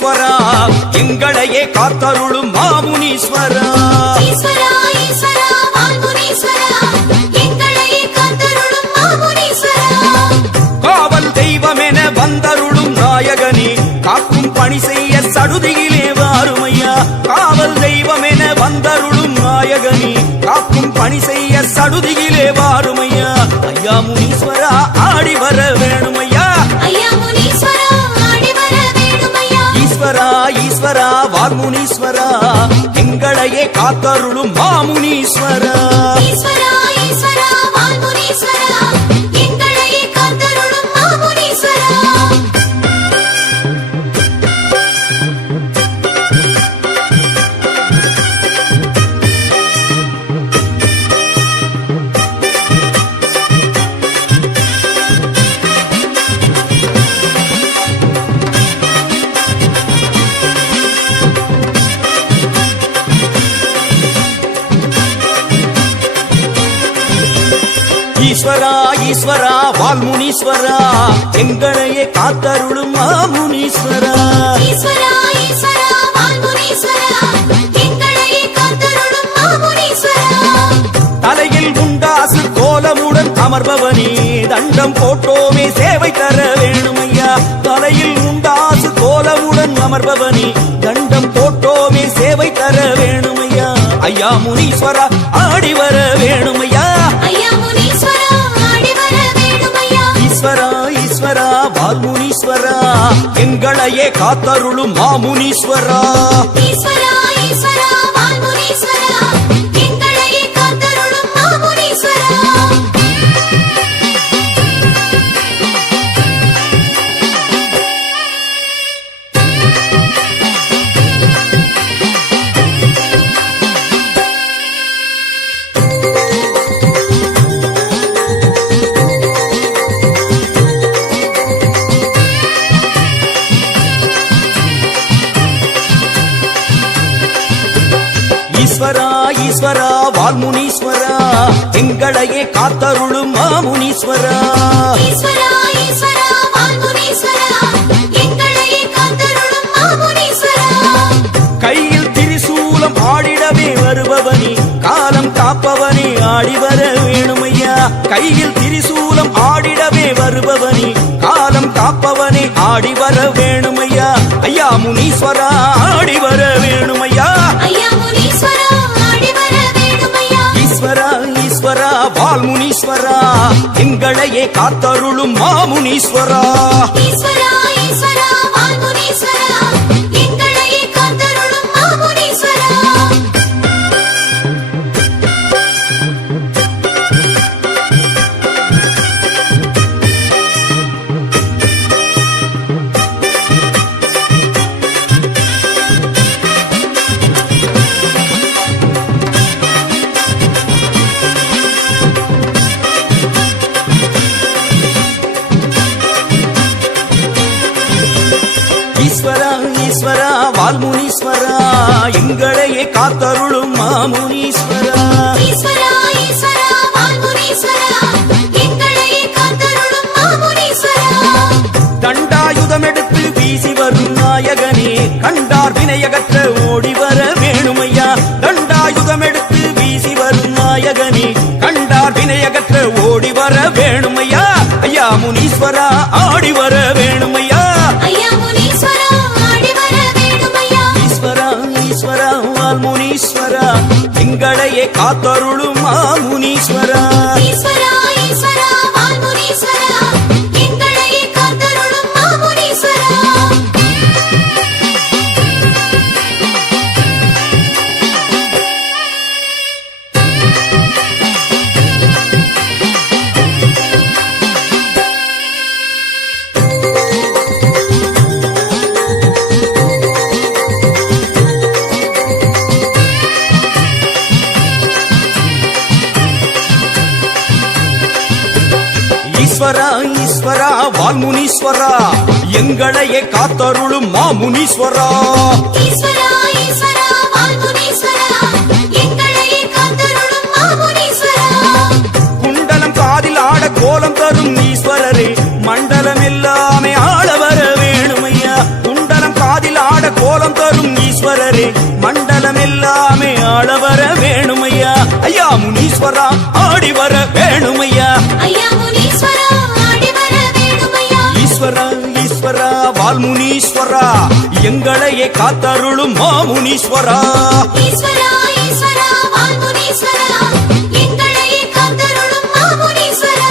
மாமுனீஸ்வரா எங்களையே காத்தருளும் மாமுனீஸ்வரா ஈஸ்வரா ஈஸ்வரா வால்முனீஸ்வரா எங்களையே காத்தருளும் மாமுனீஸ்வரா காவல் தெய்வமென வந்தருளும் நாயகனே காக்கும் பணி செய்ய சடுதியிலே வாருமையா காவல் தெய்வமென வந்தருளும் நாயகனே காக்கும் பணி செய்ய சடுதியிலே வாருமையா ஐயா முனீஸ்வரா ஆடி வர வேணுமையா ஐயா முனீஸ்வரா ஆடி வர வேணுமையா ஈஸ்வரா ஈஸ்வரா வால்முனீஸ்வரா எங்களையே காத்தருளும் மாமுனீஸ்வரா ஈஸ்வரா ஈஸ்வரா வால்முனீஸ்வரா எங்களையே காத்தருளும் மாமுனீஸ்வரா ஈஸ்வரா ஈஸ்வரா வால்முனீஸ்வரா எங்களையே காத்தருளும் மாமுனீஸ்வரா ஈஸ்வரா ஈஸ்வரா வால்முனீஸ்வரா எங்களையே காத்தருளும் மாமுனீஸ்வரா தலையில் உண்டாசு கோலமுடன் அமர்பவனே தண்டம் போட்டோமே சேவை தர வேணுமையா தலையில் உண்டாசு கோலமுடன் அமர்பவனே தண்டம் போட்டோமே சேவை தர வேணுமையா ஐயா முனீஸ்வரா ஆடி வர வேணுமையா ஐயா முனீஸ்வரா ஆடி வர வேணுமையா ஈஸ்வரா ஈஸ்வரா வால்முனீஸ்வரா எங்களையே காத்தருளும் மாமுனீஸ்வரா ஈஸ்வரா ஈஸ்வரா வால்முனீஸ்வரா எங்களையே காத்தருளும் மாமுனீஸ்வரா ஈஸ்வரா ஈஸ்வரா வால்முனீஸ்வரா எங்களையே காத்தருளும் மாமுனீஸ்வரா ஈஸ்வரா ஈஸ்வரா வால்முனீஸ்வரா எங்களையே காத்தருளும் மாமுனீஸ்வரா கையில் திரிசூலம் ஆடிடவே வருபவனே காலம் காப்பவனே ஆடி வர வேணுமையா கையில் திரிசூலம் ஆடிடவே வருபவனே காலம் காப்பவனே ஆடி வர வேணுமையா ஐயா முனீஸ்வரா ஆடி வர வேணுமையா ஐயா முனீஸ்வரா ஆடி வர வேணுமையா ஈஸ்வரா ஈஸ்வரா வால்முனீஸ்வரா எங்களையே காத்தருளும் மாமுனீஸ்வரா ஈஸ்வரா ஈஸ்வரா வால்முனீஸ்வரா எங்களையே காத்தருளும் மாமுனீஸ்வரா ஈஸ்வரா ஈஸ்வரா வால்முனீஸ்வரா எங்களையே காத்தருளும் மாமுனீஸ்வரா ஈஸ்வரா ஈஸ்வரா வால்முனீஸ்வரா எங்களையே காத்தருளும் மாமுனீஸ்வரா தண்டாயுதம் எடுத்து வீசி வரும் நாயகனே கண்டார் வினையகற்ற ஓடி வர வேணுமையா தண்டாயுதம் எடுத்து வீசி வரும் நாயகனே கண்டார் வினையகற்ற ஓடி வர வேணுமையா ஐயா முனீஸ்வரா ஆடி வர வேணுமையா ஐயா முனீஸ்வரா ஆடி வர வேணுமையா ஈஸ்வரா ஈஸ்வரா வால்முனீஸ்வரா எங்களையே காத்தருளும் மாமுனீஸ்வரா ஈஸ்வரா ஈஸ்வரா வால்முனீஸ்வரா எங்களையே காத்தருளும் மாமுனீஸ்வரா ஈஸ்வரா ஈஸ்வரா வால்முனீஸ்வரா எங்களையே காத்தருளும் மாமுனீஸ்வரா ஈஸ்வரா ஈஸ்வரா வால்முனீஸ்வரா எங்களையே காத்தருளும் மாமுனீஸ்வரா குண்டலம் காதில் ஆட கோலம் தரும் ஈஸ்வரரே மண்டலம் எல்லாமே ஆள வர வேணுமையா குண்டலம் காதில் ஆட கோலம் தரும் ஈஸ்வரரே மண்டலம் எல்லாமே ஆள வர வேணுமையா ஐயா முனீஸ்வரா ஆடி வர வேணுமையா ஐயா முனீஸ்வரா ஆடி வர வேணுமையா ஈஸ்வரா ஈஸ்வரா வால்முனீஸ்வரா எங்களையே காத்தருளும் மாமுனீஸ்வரா ஈஸ்வரா ஈஸ்வரா வால்முனீஸ்வரா எங்களையே காத்தருளும் மாமுனீஸ்வரா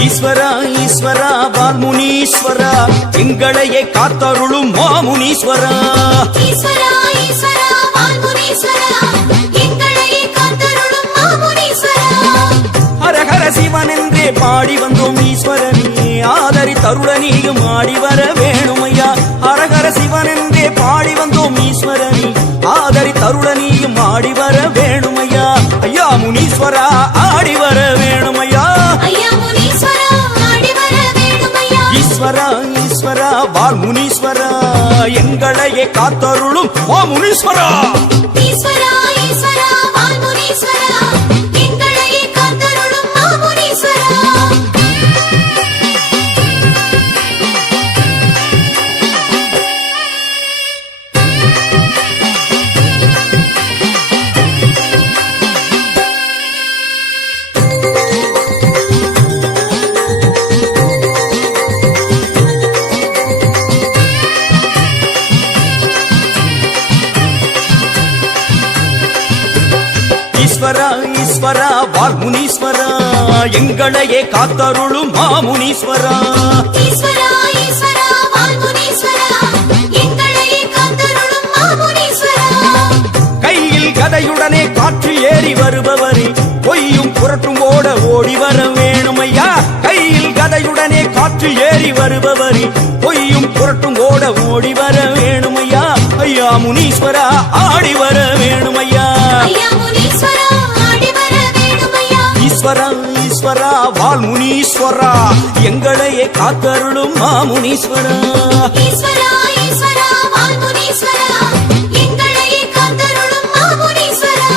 ஈஸ்வரா ஈஸ்வரா வால்முனீஸ்வரா எங்களையே காத்தருளும் மாமுனீஸ்வரா ஈஸ்வரா ஈஸ்வரா வால்முனீஸ்வரா எங்களையே காத்தருளும் மாமுனீஸ்வரா ஹரஹர சிவன் என்றே பாடி வந்தோம் ஈஸ்வரனே ஆதரி தருளனியும் ஆடி வர வேணுமையா ஹரஹர சிவன் என்றே பாடி வந்தோம் ஈஸ்வரனே ஆதரி தருளனியும் ஆடி வர வேணுமையா ஐயா முனீஸ்வரா ஆடி வர வேணுமையா ஐயா முனீஸ்வரா ஆடி வர வேணுமையா ஈஸ்வரா ஈஸ்வரா வால்முனீஸ்வரா எங்களையே காத்தருளும் மாமுனீஸ்வரா ஈஸ்வரா ஈஸ்வரா வால்முனீஸ்வரா எங்களையே காத்தருளும் மாமுனீஸ்வரா ஈஸ்வரா ஈஸ்வரா வால்முனீஸ்வரா எங்களையே காத்தருளும் மாமுனீஸ்வரா ஈஸ்வரா ஈஸ்வரா வால்முனீஸ்வரா எங்களையே காத்தருளும் மாமுனீஸ்வரா கையில் கதையுடனே காற்று ஏறி வருபவரே பொய்யும் புரட்டும் ஓட ஓடி வர வேணுமையா கையில் கதையுடனே காற்று ஏறி வருபவரே பொய்யும் புரட்டும் ஓட ஓடி வர வேணுமையா ஐயா முனீஸ்வரா ஆடி வர வேணுமையா ஐயா முனீஸ்வரா ஆடி வர வேணுமையா ஈஸ்வரா ஈஸ்வரா வால்முனீஸ்வரா எங்களையே காத்தருளும் மாமுனீஸ்வரா ஈஸ்வரா ஈஸ்வரா வால்முனீஸ்வரா எங்களையே காத்தருளும் மாமுனீஸ்வரா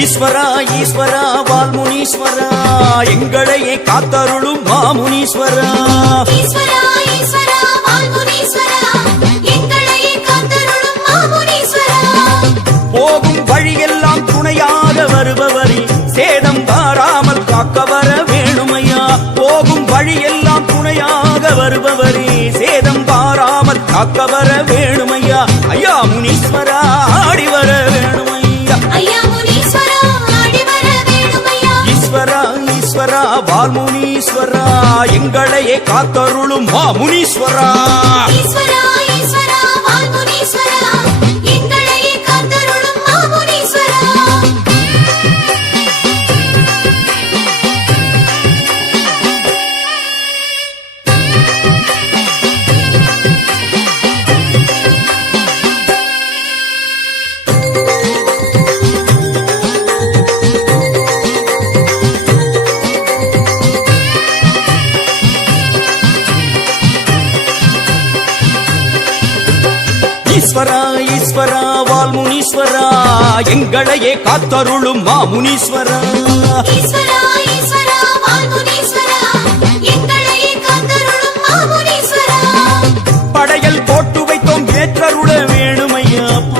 ஈஸ்வரா ஈஸ்வரா வால்முனீஸ்வரா எங்களையே காத்தருளும் மாமுனீஸ்வரா ஈஸ்வரா ஈஸ்வரா வால்முனீஸ்வரா எங்களையே காத்தருளும் மாமுனீஸ்வரா போகும் வழியெல்லாம் துணையாக வருபவரே சேதம் வாராமல் காக்க வர வேணுமையா போகும் வழியெல்லாம் துணையாக வருபவரே சேதம் வாராமல் காக்க வர வேணுமையா ஐயா முனீஸ்வரா ஆடி வர வேணுமையா ஐயா முனீஸ்வரா ஆடி வர வேணுமையா ஈஸ்வரா ஈஸ்வரா வால்முனீஸ்வரா எங்களையே காத்தருளும் மாமுனீஸ்வரா ஈஸ்வரா ஈஸ்வரா வால்முனீஸ்வரா எங்களையே காத்தருளும் மாமுனீஸ்வரா ஈஸ்வரா ஈஸ்வரா வால்முனீஸ்வரா எங்களையே காத்தருளும் மாமுனீஸ்வரா ஈஸ்வரா